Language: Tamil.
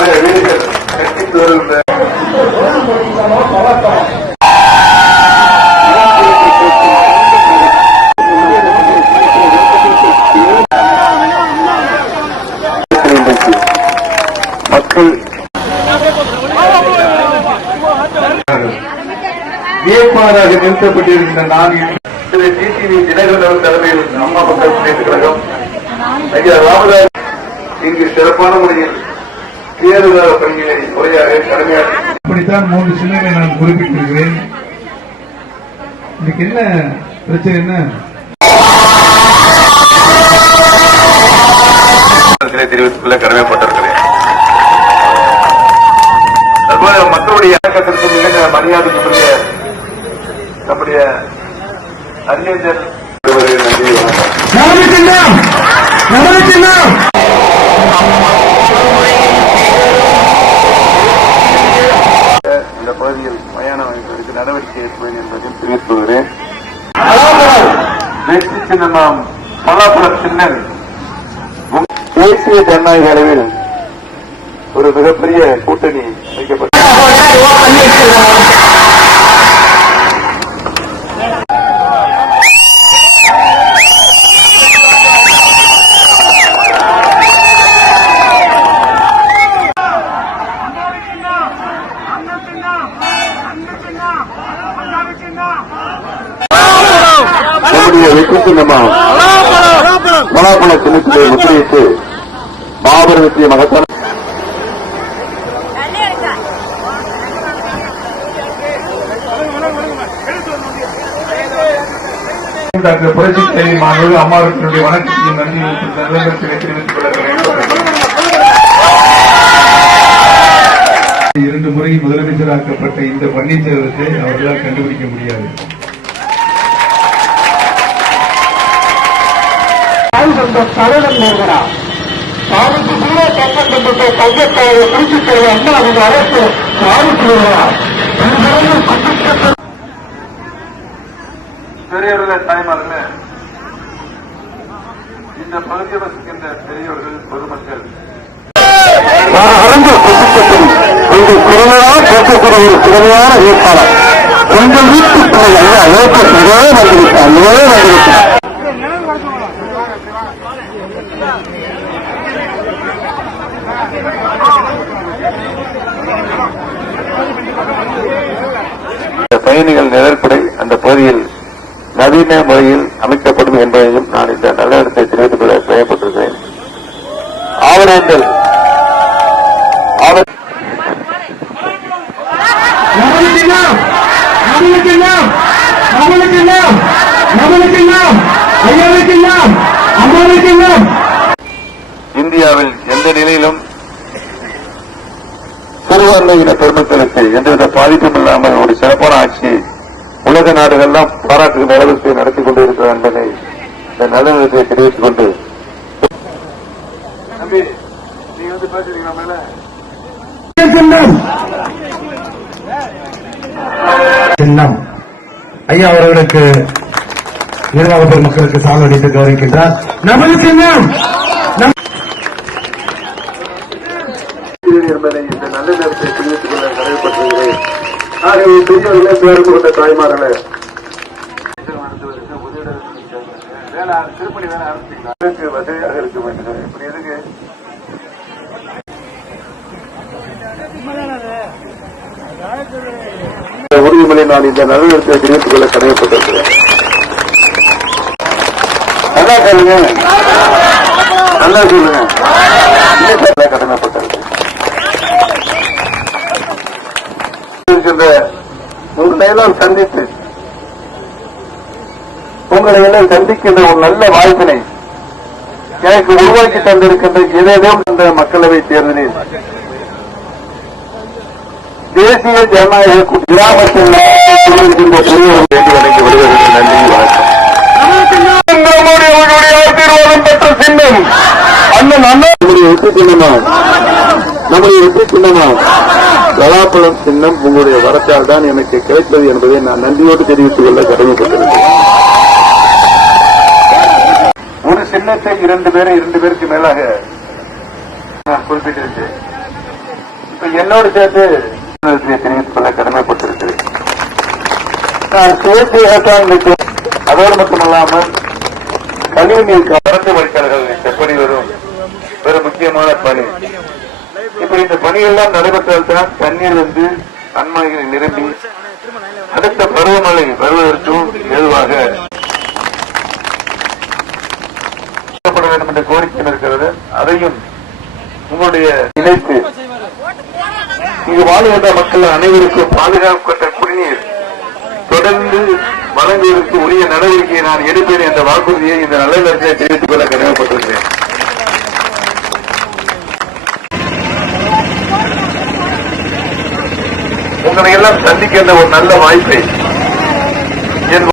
உற்சாகமாக வீடுகள் கட்டிட்டு வருகின்ற மக்கள் வியப்பாளராக நிறுத்தப்பட்டிருந்த நான் திரு டிடிவி தினகரன் தலைமையில் அம்மா மக்கள் முன்னேற்ற கழகம் ஐயா ராமதாஸ் இங்கு சிறப்பான முறையில் தேர்தல் பணிகளை முறையாக கடமையாற்றி அப்படித்தான் மூன்று சின்னங்களை நான் குறிப்பிட்டிருக்கிறேன். இன்னைக்கு என்ன பிரச்சனை என்ன? கருத்துக்களை தெரிவித்துக் கொள்ள கடமைப்பட்டிருக்கிறேன். மக்களுடைய இயக்கத்திற்கு மிகுந்த மரியாதைக்குரிய நம்முடைய நன்றி. வணக்கம் என்பதையும் வெற்றி சின்னம் பலாபுரம் சின்னன். தேசிய ஜனநாயக அளவில் ஒரு மிகப்பெரிய கூட்டணி வைக்கப்பட்டது நம்முடைய வெற்றி சின்னமாம் சின்னத்திலே முத்திரையிட்டு மாபெரும் மகத்தான டாக்டர் புரட்சி தலைவி மாணவர்கள் அம்மாவர்களுடைய வணக்கத்தையும் நன்றி நல்லெண்ணத்தினை தெரிவித்துக் கொள்கிறேன் இரண்டு முறை முதலமைச்சராக்கப்பட்ட இந்த பன்னீர்செல்வத்தை அவர்களால் கண்டுபிடிக்க முடியாது. தலைவன் நேர்கிறார் சாதிக்கு கீழே கட்டப்பட்ட கையத்தாவை குறித்துத் தருவ அண்ணாவின் அரசு சாதிக்கிறார் பெரியவர்களே தாய்மார்களே இந்த பகுதியில் வசிக்கின்ற பெரியவர்கள் பொதுமக்கள். கேட்கக்கூடிய ஒரு திறமையான வேட்பாளர். உங்கள் வீட்டு பிள்ளை ஏற்கனவே வந்துவிட்டார் நிறைய வந்துவிட்டார் இந்த பயணிகள் நிழற்படை அந்த பகுதியில் நவீன முறையில் அமைக்கப்படும் என்பதையும் நான் இந்த நல்ல இடத்தை தெரிவித்துக் கொள்ள செய்யப்பட்டிருக்கிறேன் ஆவணங்கள் நம்மளுக்கு ஆவண நம்மளுக்கெல்லாம் நம்மளுக்கெல்லாம் நம்மளுக்கெல்லாம் நம்மளுக்கெல்லாம் ஐயாவுக்கெல்லாம் அம்மாவுக்கெல்லாம் இந்தியாவில் எந்த நிலையிலும் சிறுபான்மையின பெருமக்களுக்கு எந்தவித பாதிப்பும் இல்லாமல் ஒரு சிறப்பான ஆட்சி உலக நாடுகள்லாம் பாராட்டுகின்ற அளவுக்கு நடத்தி கொண்டிருக்கிறார் என்பதை இந்த நல்ல நிலத்தை தெரிவித்துக் கொண்டு ஐயா அவர்களுக்கு நிர்வாக பெருமக்களுக்கு சால்வடித்து கௌரவிக்கின்றார் நமது சின்னம்! என்பதை இந்த நல்ல நேரத்தை தெரிவித்துக் கொள்ள கடமைப்பட்டிருக்கிறேன் ஆகவே பெரியவர்களே பேருந்து கொண்ட தாய்மார்களே வேலை திருப்பணி வேலை ஆரம்பிச்சிங்களா வசதியாக இருக்க வேண்டும் இப்படி எதுக்கு? இந்த உறுதிமொழி நான் இந்த நல்லிடத்தை தெரிவித்துக் கொள்ள கடமைப்பட்டிருக்கிறேன் நல்லா சொல்லுங்க நல்லா சொல்லுங்க இன்னும் உங்களை எல்லாம் சந்தித்து உங்களை எல்லாம் சந்திக்கின்ற ஒரு நல்ல வாய்ப்பினை எனக்கு உருவாக்கி தந்திருக்கின்ற ஏதேதோ இந்த மக்களவை தேர்தலில் தேசிய ஜனநாயக கிராமத்தில் இருக்கின்ற வேண்டி வணங்கி நன்றி வணக்கம். சின்னம் அண்ணன் அண்ணா நம்முடைய வெற்றி சின்னமா நம்முடைய வெற்றி சின்னமா பலாப்பழம் சின்னம் உங்களுடைய வரத்தால் தான் எனக்கு கிடைத்தது என்பதை நான் நன்றியோடு தெரிவித்துக் கொள்ள கடமைப்பட்டிருக்கிறேன். ஒரு சின்னத்தை இரண்டு பேரை இரண்டு பேருக்கு மேலாக நான் குறிப்பிட்டிருக்கேன் என்னோடு சேர்த்து தெரிவித்துக் கொள்ள கடமைப்பட்டிருக்கிறேன். நான் சுயேட்சையாக அதோடு மட்டுமல்லாமல் பணி கழிவுநீர் கலந்து வழிகாடுகள் எப்படி வரும் ஒரு முக்கியமான பணி. இப்படி இந்த பணியெல்லாம் நடைபெற்றால்தான் தண்ணீர் வந்து அண்மையில் நிரம்பி அடுத்த பருவமழை வருவதற்கும் ஏதுவாக வேண்டும் என்ற கோரிக்கை இருக்கிறது. அதையும் உங்களுடைய இணைப்பு இங்கு வாழ்கின்ற மக்கள் அனைவருக்கும் பாதுகாப்பு வழங்குவதற்கு உரிய நடவடிக்கையை நான் எடுப்பேன் என்ற வாக்குறுதியை இந்த நல்ல நேரத்தை தெரிவித்துக் கொள்ள கடமைப்பட்டிருக்கிறேன். உங்களை எல்லாம் சந்திக்கின்ற ஒரு நல்ல வாய்ப்பை என்